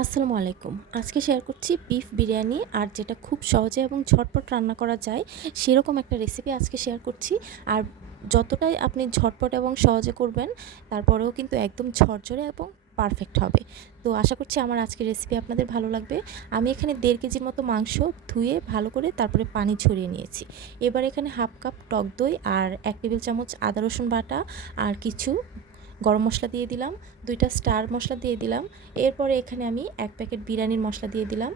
আসসালামু আলাইকুম। আজকে শেয়ার করছি বিফ বিরিয়ানি আর যেটা খুব সহজে এবং ঝটপট রান্না করা যায় সেরকম একটা রেসিপি আজকে শেয়ার করছি। আর যতটাই আপনি ঝটপট এবং সহজে করবেন, তারপরেও কিন্তু একদম ঝরঝরে এবং পারফেক্ট হবে। তো আশা করছি আমার আজকের রেসিপি আপনাদের ভালো লাগবে। আমি এখানে দেড় কেজির মতো মাংস ধুয়ে ভালো করে তারপরে পানি ছড়িয়ে নিয়েছি। এবার এখানে হাফ কাপ টক দই আর এক টেবিল চামচ আদা রসুন বাটা আর কিছু গরম মশলা দিয়ে দিলাম, দুইটা স্টার মশলা দিয়ে দিলাম, এরপরে এখানে আমি এক প্যাকেট বিরিয়ানির মশলা দিয়ে দিলাম,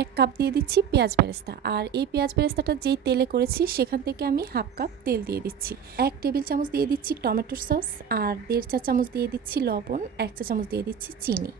এক কাপ দিয়ে দিচ্ছি পেঁয়াজ বেরেস্তা, আর এই পেঁয়াজ বেরেস্তাটা যেই তেলে করেছি সেখান থেকে আমি হাফ কাপ তেল দিয়ে দিচ্ছি, এক টেবিল চামচ দিয়ে দিচ্ছি টমেটোর সস, আর দেড় চা চামচ দিয়ে দিচ্ছি লবণ, এক চা চামচ দিয়ে দিচ্ছি চিনি।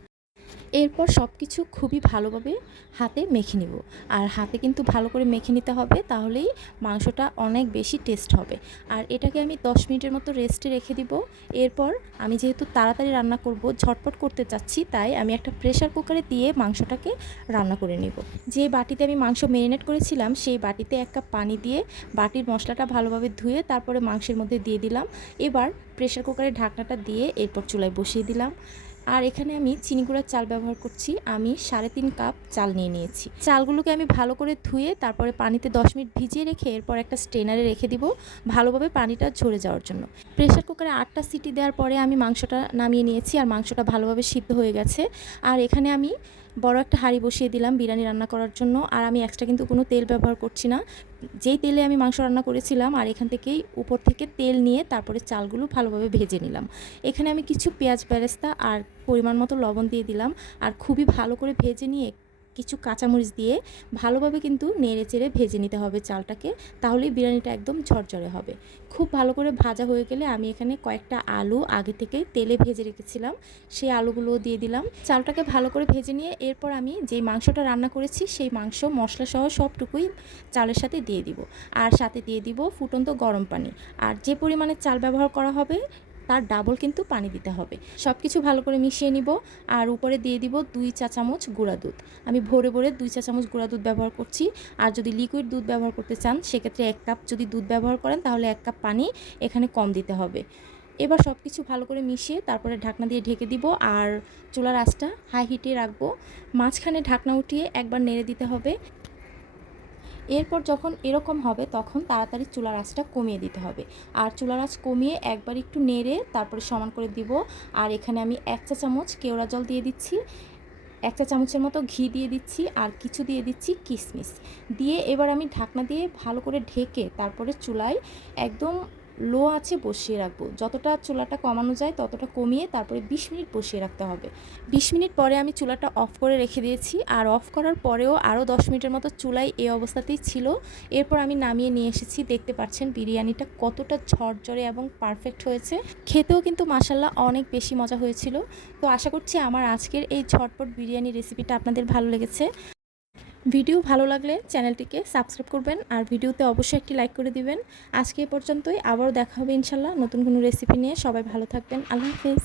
এরপর সব কিছু খুবই ভালোভাবে হাতে মেখে নিব। আর হাতে কিন্তু ভালো করে মেখে নিতে হবে, তাহলেই মাংসটা অনেক বেশি টেস্ট হবে। আর এটাকে আমি 10 মিনিটের মতো রেস্টে রেখে দিব। এরপর আমি যেহেতু তাড়াতাড়ি রান্না করব, ঝটপট করতে চাচ্ছি, তাই আমি একটা প্রেশার কুকারে দিয়ে মাংসটাকে রান্না করে নেব। যে বাটিতে আমি মাংস মেরিনেট করেছিলাম, সেই বাটিতে এক কাপ পানি দিয়ে বাটির মশলাটা ভালোভাবে ধুয়ে তারপরে মাংসের মধ্যে দিয়ে দিলাম। এবার প্রেশার কুকারের ঢাকনাটা দিয়ে এরপর চুলায় বসিয়ে দিলাম। আর এখানে আমি চিনি গুঁড়ার চাল ব্যবহার করছি। আমি সাড়ে তিন কাপ চাল নিয়ে নিয়েছি। চালগুলোকে আমি ভালো করে ধুয়ে তারপরে পানিতে দশ মিনিট ভিজিয়ে রেখে এরপর একটা স্ট্রেনারে রেখে দিব ভালোভাবে পানিটা ঝরে যাওয়ার জন্য। প্রেশার কুকারে আটটা সিটি দেওয়ার পরে আমি মাংসটা নামিয়ে নিয়েছি আর মাংসটা ভালোভাবে সিদ্ধ হয়ে গেছে। আর এখানে আমি বড় একটা হাঁড়ি বসিয়ে দিলাম বিরিয়ানি রান্না করার জন্য। আর আমি এক্সট্রা কিন্তু কোনো তেল ব্যবহার করছি না। যেই তেলে আমি মাংস রান্না করেছিলাম আর এখান থেকেই উপর থেকে তেল নিয়ে তারপরে চালগুলো ভালোভাবে ভেজে নিলাম। এখানে আমি কিছু পেঁয়াজ বেরেস্তা আর পরিমাণ মতো লবণ দিয়ে দিলাম। আর খুবই ভালো করে ভেজে নিয়ে কিছু কাঁচামরিচ দিয়ে ভালোভাবে কিন্তু নেড়ে চেড়ে ভেজে নিতে হবে চালটাকে, তাহলেই বিরিয়ানিটা একদম ঝরঝরে হবে। খুব ভালো করে ভাজা হয়ে গেলে আমি এখানে কয়েকটা আলু আগে থেকে তেলে ভেজে রেখেছিলাম সেই আলুগুলোও দিয়ে দিলাম। চালটাকে ভালো করে ভেজে নিয়ে এরপর আমি যেই মাংসটা রান্না করেছি সেই মাংস, মশলা সহ সবটুকুই চালের সাথে দিয়ে দিব। আর সাথে দিয়ে দিব ফুটন্ত গরম পানি। আর যে পরিমাণে চাল ব্যবহার করা হবে তার ডাবল কিন্তু পানি দিতে হবে। সব কিছু ভালো করে মিশিয়ে নিব আর উপরে দিয়ে দিব দুই চা চামচ গুঁড়া দুধ। আমি ভরে ভরে দুই চা চামচ গুঁড়া দুধ ব্যবহার করছি। আর যদি লিকুইড দুধ ব্যবহার করতে চান, সেক্ষেত্রে এক কাপ যদি দুধ ব্যবহার করেন, তাহলে এক কাপ পানি এখানে কম দিতে হবে। এবার সব কিছু ভালো করে মিশিয়ে তারপরে ঢাকনা দিয়ে ঢেকে দিব আর চুলার আঁচটা হাই হিটে রাখব। মাঝখানে ঢাকনা উঠিয়ে একবার নেড়ে দিতে হবে। এরপর যখন এরকম হবে, তখন তাড়াতাড়ি চুলার আঁচটা কমিয়ে দিতে হবে। আর চুলার আঁচ কমিয়ে একবার একটু নেড়ে তারপরে সমান করে দিব। আর এখানে আমি এক চা চামচ কেওড়া জল দিয়ে দিচ্ছি। এক চা চামচের মতো ঘি দিয়ে দিচ্ছি আর কিছু দিয়ে দিচ্ছি কিশমিশ দিয়ে এবার আমি ঢাকনা দিয়ে ভালো করে ঢেকে তারপরে চুলায় একদম লো আছে বসিয়ে রাখব। যতটা চুলাটা কমানো যায় ততটা কমিয়ে তারপরে বিশ মিনিট বসিয়ে রাখতে হবে। বিশ মিনিট পরে আমি চুলাটা অফ করে রেখে দিয়েছি আর অফ করার পরেও আরও দশ মিনিটের মতো চুলাই এই অবস্থাতেই ছিল। এরপর আমি নামিয়ে নিয়ে এসেছি। দেখতে পাচ্ছেন বিরিয়ানিটা কতটা ঝরঝরে এবং পারফেক্ট হয়েছে। খেতেও কিন্তু মাসাল্লাহ অনেক বেশি মজা হয়েছিল। তো আশা করছি আমার আজকের এই ঝটপট বিরিয়ানি রেসিপিটা আপনাদের ভালো লেগেছে। ভিডিও ভালো লাগলে চ্যানেলটিকে সাবস্ক্রাইব করবেন আর ভিডিওতে অবশ্যই একটি লাইক করে দিবেন। আজকে এ পর্যন্তই, আবারও দেখা হবে ইনশাল্লাহ নতুন কোনো রেসিপি নিয়ে। সবাই ভালো থাকবেন। আল্লাহ হাফিজ।